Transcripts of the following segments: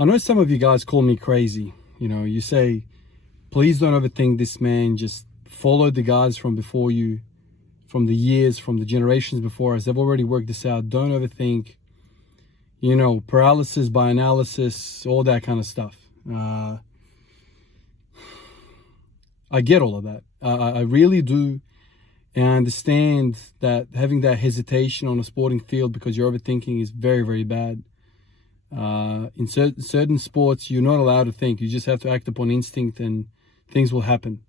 I know some of you guys call me crazy. You know, you say, please don't overthink this, man. Just follow the guys from before you, from the years, from the generations before us. They've already worked this out. Don't overthink, you know, paralysis by analysis, all that kind of stuff. I get all of that. I really do. And I understand that having that hesitation on a sporting field because you're overthinking is very, very bad. In certain sports, you're not allowed to think. You just have to act upon instinct and things will happen.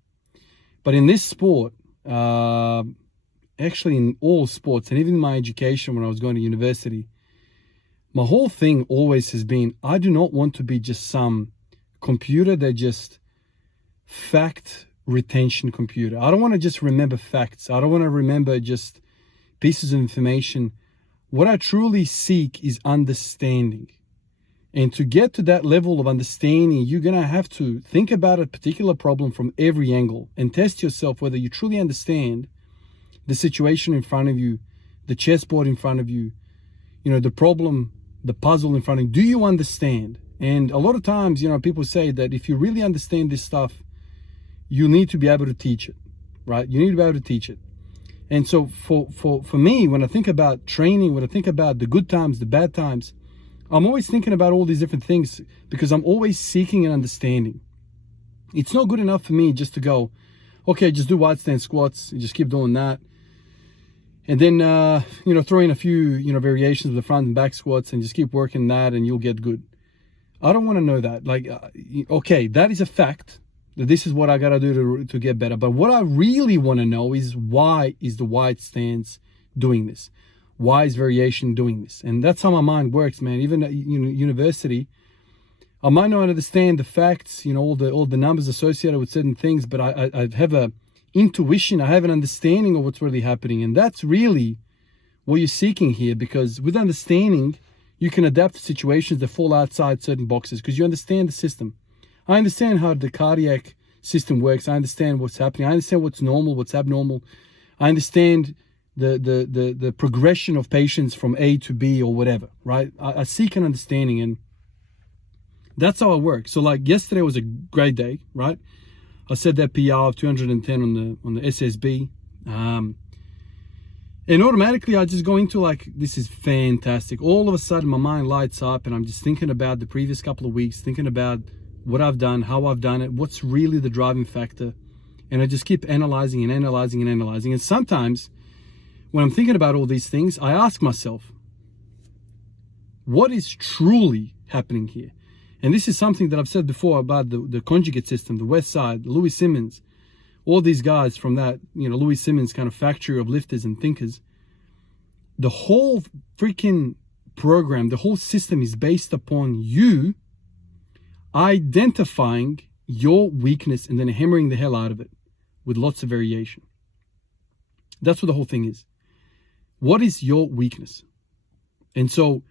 But in this sport, actually in all sports, and even in my education when I was going to university, my whole thing always has been, I do not want to be just some computer that just fact retention computer. I don't want to just remember facts. I don't want to remember just pieces of information. What I truly seek is understanding. And to get to that level of understanding, you're going to have to think about a particular problem from every angle and test yourself whether you truly understand the situation in front of you, the chessboard in front of you, you know, the problem, the puzzle in front of you. Do you understand? And a lot of times, you know, people say that if you really understand this stuff, you need to be able to teach it, right? You need to be able to teach it. And so for me, when I think about training, when I think about the good times, the bad times, I'm always thinking about all these different things because I'm always seeking an understanding. It's not good enough for me just to go, okay, just do wide stance squats and just keep doing that. And then, you know, throw in a few, you know, variations of the front and back squats and just keep working that and you'll get good. I don't want to know that. Like, okay, that is a fact. This is what I got to do to get better. But what I really want to know is why is the wide stance doing this? Why is variation doing this? And that's how my mind works, man. Even at university, I might not understand the facts, you know, all the numbers associated with certain things, but I have a intuition. I have an understanding of what's really happening. And that's really what you're seeking here, because with understanding, you can adapt to situations that fall outside certain boxes because you understand the system. I understand how the cardiac system works. I understand what's happening. I understand what's normal, what's abnormal. I understand the progression of patients from A to B or whatever, right? I seek an understanding, and that's how I work. So like yesterday was a great day, right? I said that PR of 210 on the SSB. And automatically I just go into like, this is fantastic. All of a sudden my mind lights up and I'm just thinking about the previous couple of weeks, thinking about what I've done, how I've done it, what's really the driving factor. And I just keep analyzing and analyzing and analyzing. And sometimes when I'm thinking about all these things, I ask myself, what is truly happening here? And this is something that I've said before about the conjugate system, the West Side, Louis Simmons, all these guys from that, you know, Louis Simmons kind of factory of lifters and thinkers. The whole freaking program, the whole system is based upon you identifying your weakness and then hammering the hell out of it with lots of variation. That's what the whole thing is. What is your weakness? And so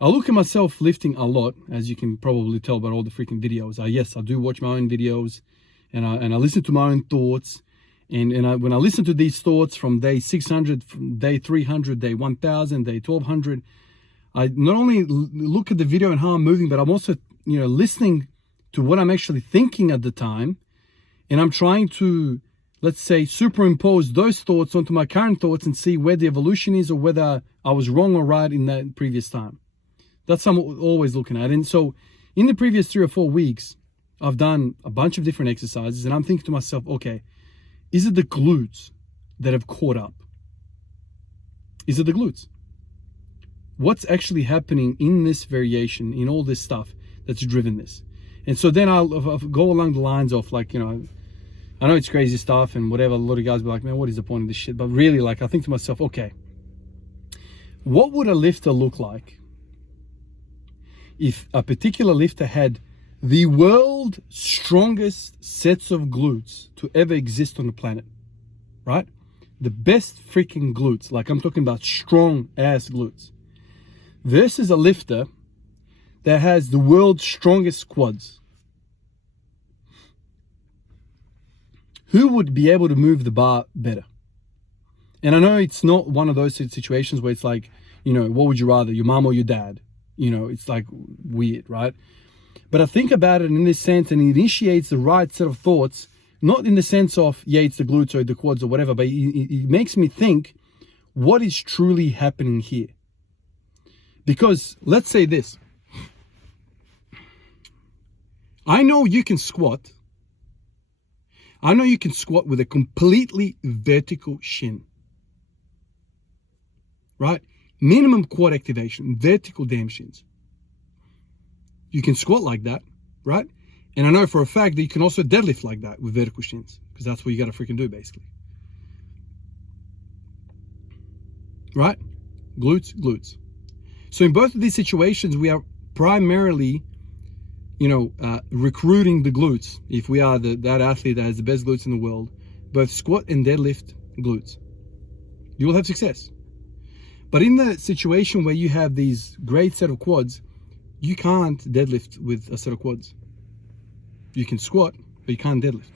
I look at myself lifting a lot, as you can probably tell by all the freaking videos. Yes, I do watch my own videos and I listen to my own thoughts. And when I listen to these thoughts from day 600, from day 300, day 1000, day 1200, I not only look at the video and how I'm moving, but I'm also, you know, listening to what I'm actually thinking at the time. And I'm trying to, let's say, superimpose those thoughts onto my current thoughts and see where the evolution is or whether I was wrong or right in that previous time. That's what I'm always looking at. And so in the previous 3 or 4 weeks, I've done a bunch of different exercises and I'm thinking to myself, okay, is it the glutes that have caught up? Is it the glutes? What's actually happening in this variation, in all this stuff that's driven this? And so then I'll go along the lines of like, you know, I know it's crazy stuff and whatever. A lot of guys be like, man, what is the point of this shit? But really, like, I think to myself, okay, what would a lifter look like if a particular lifter had the world's strongest sets of glutes to ever exist on the planet, right? The best freaking glutes, like I'm talking about strong ass glutes, versus a lifter that has the world's strongest quads. Who would be able to move the bar better? And I know it's not one of those situations where it's like, you know, what would you rather, your mom or your dad? You know, it's like weird, right? But I think about it in this sense, and it initiates the right set of thoughts, not in the sense of, yeah, it's the glutes or the quads or whatever, but it makes me think, what is truly happening here? Because let's say this. I know you can squat. I know you can squat with a completely vertical shin. Right? Minimum quad activation, vertical damn shins. You can squat like that, right? And I know for a fact that you can also deadlift like that with vertical shins, because that's what you got to freaking do, basically. Right? Glutes, glutes. So in both of these situations, we are primarily, recruiting the glutes. If we are that athlete that has the best glutes in the world, both squat and deadlift glutes, you will have success. But in the situation where you have these great set of quads, you can't deadlift with a set of quads. You can squat, but you can't deadlift.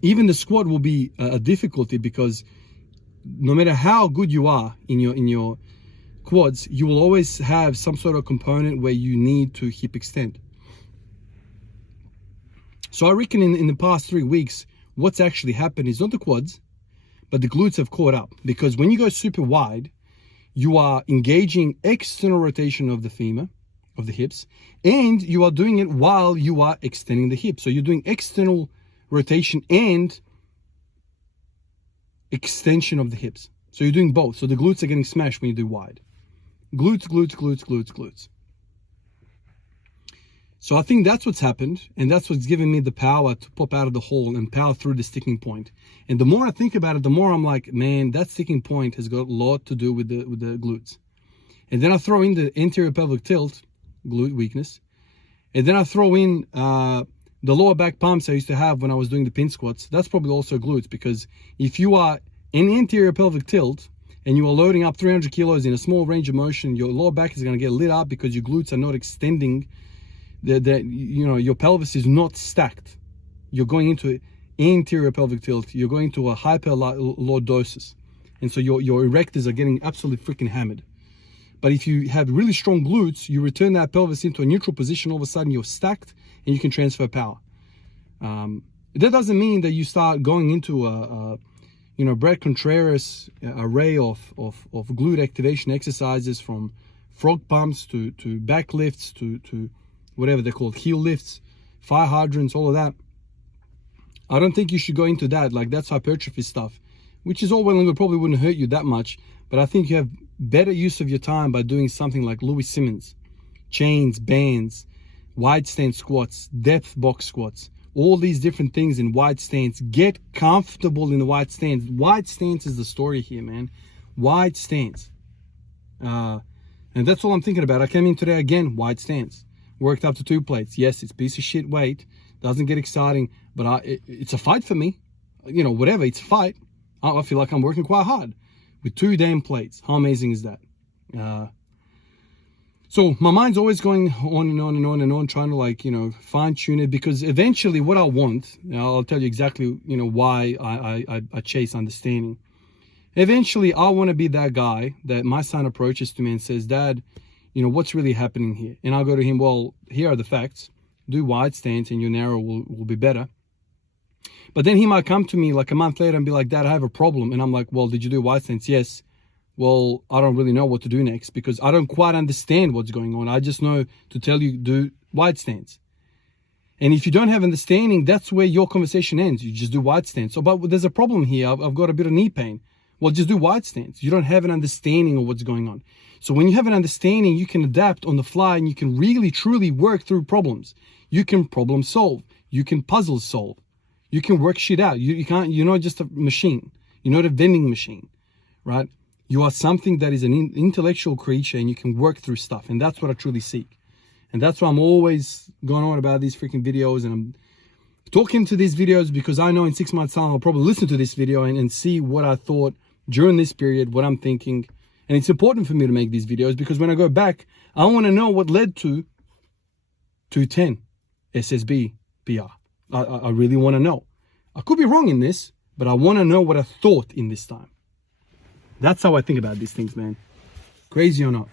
Even the squat will be a difficulty, because no matter how good you are in your quads, you will always have some sort of component where you need to hip extend. So I reckon in the past 3 weeks, what's actually happened is not the quads, but the glutes have caught up. Because when you go super wide, you are engaging external rotation of the femur, of the hips, and you are doing it while you are extending the hips. So you're doing external rotation and extension of the hips. So you're doing both. So the glutes are getting smashed when you do wide. Glutes, glutes, glutes, glutes, glutes. So I think that's what's happened, and that's what's given me the power to pop out of the hole and power through the sticking point. And the more I think about it, the more I'm like, man, that sticking point has got a lot to do with the glutes. And then I throw in the anterior pelvic tilt, glute weakness. And then I throw in the lower back pumps I used to have when I was doing the pin squats. That's probably also glutes, because if you are in anterior pelvic tilt and you are loading up 300 kilos in a small range of motion, your lower back is going to get lit up because your glutes are not extending. Your pelvis is not stacked. You're going into anterior pelvic tilt. You're going to a hyperlordosis. And so your erectors are getting absolutely freaking hammered. But if you have really strong glutes, you return that pelvis into a neutral position, all of a sudden you're stacked and you can transfer power. That doesn't mean that you start going into a Brad Contreras array of glute activation exercises, from frog pumps to back lifts to whatever they're called, heel lifts, fire hydrants, all of that. I don't think you should go into that. Like, that's hypertrophy stuff, which is all well and good, probably wouldn't hurt you that much. But I think you have better use of your time by doing something like Louis Simmons, chains, bands, wide stance squats, depth box squats, all these different things in wide stance. Get comfortable in the wide stance. Wide stance is the story here, man. Wide stance. And that's all I'm thinking about. I came in today again, wide stance. Worked up to 2 plates. Yes, it's a piece of shit weight. Doesn't get exciting, but it's a fight for me. Whatever, it's a fight. I feel like I'm working quite hard with 2 damn plates. How amazing is that? So my mind's always going on and on and on and on, trying to fine tune it, because eventually what I want, I'll tell you exactly, why I chase understanding. Eventually I want to be that guy that my son approaches to me and says, Dad, what's really happening here? And I'll go to him, well, here are the facts. Do wide stance and your narrow will be better. But then he might come to me like a month later and be like, Dad, I have a problem. And I'm like, well, did you do wide stance? Yes. Well, I don't really know what to do next, because I don't quite understand what's going on. I just know to tell you, do wide stance. And if you don't have understanding, that's where your conversation ends. You just do wide stance. So, but there's a problem here. I've got a bit of knee pain. Well, just do wide stance. You don't have an understanding of what's going on. So when you have an understanding, you can adapt on the fly, and you can really, truly work through problems. You can problem solve. You can puzzle solve. You can work shit out. You're not just a machine. You're not a vending machine, right? You are something that is an intellectual creature, and you can work through stuff. And that's what I truly seek. And that's why I'm always going on about these freaking videos. And I'm talking to these videos because I know in 6 months' time, I'll probably listen to this video and see what I thought during this period, what I'm thinking. And it's important for me to make these videos, because when I go back, I want to know what led to 210 SSB PR. I really want to know. I could be wrong in this, but I want to know what I thought in this time. That's how I think about these things, man. Crazy or not.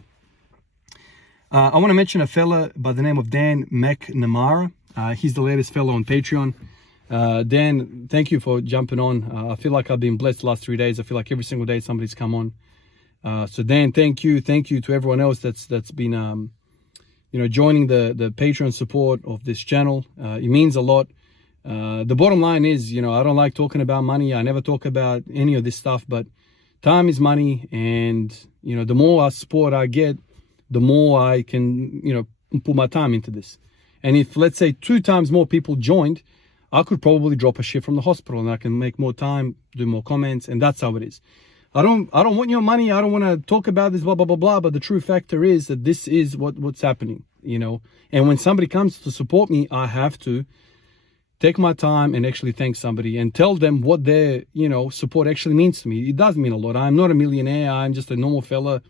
I want to mention a fella by the name of Dan McNamara. He's the latest fellow on Patreon. Dan, thank you for jumping on. I feel like I've been blessed the last 3 days. I feel like every single day somebody's come on. So Dan, thank you to everyone else that's been joining the Patreon support of this channel. It means a lot. The bottom line is, I don't like talking about money. I never talk about any of this stuff, but time is money, and the more support I get, the more I can put my time into this. And if, let's say, 2 times more people joined, I could probably drop a shift from the hospital, and I can make more time, do more comments, and that's how it is. I don't want your money. I don't want to talk about this, blah, blah, blah, blah. But the true factor is that this is what's happening, And when somebody comes to support me, I have to take my time and actually thank somebody and tell them what their, support actually means to me. It does mean a lot. I'm not a millionaire. I'm just a normal fella,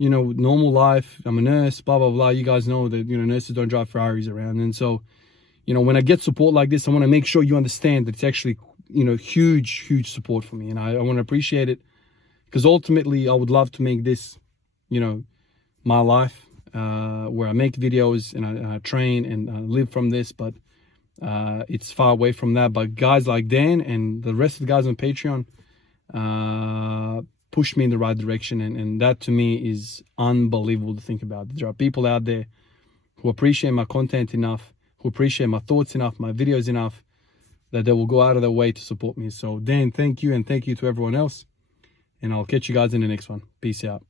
normal life. I'm a nurse, blah, blah, blah. You guys know that, nurses don't drive Ferraris around. And so, when I get support like this, I want to make sure you understand that it's actually, huge support for me. And I want to appreciate it, because ultimately I would love to make this, my life, where I make videos and I train and I live from this, but it's far away from that. But guys like Dan and the rest of the guys on Patreon push me in the right direction, and that to me is unbelievable to think about. There are people out there who appreciate my content enough, who appreciate my thoughts enough, my videos enough, that they will go out of their way to support me. So Dan, thank you, and thank you to everyone else, and I'll catch you guys in the next one. Peace out.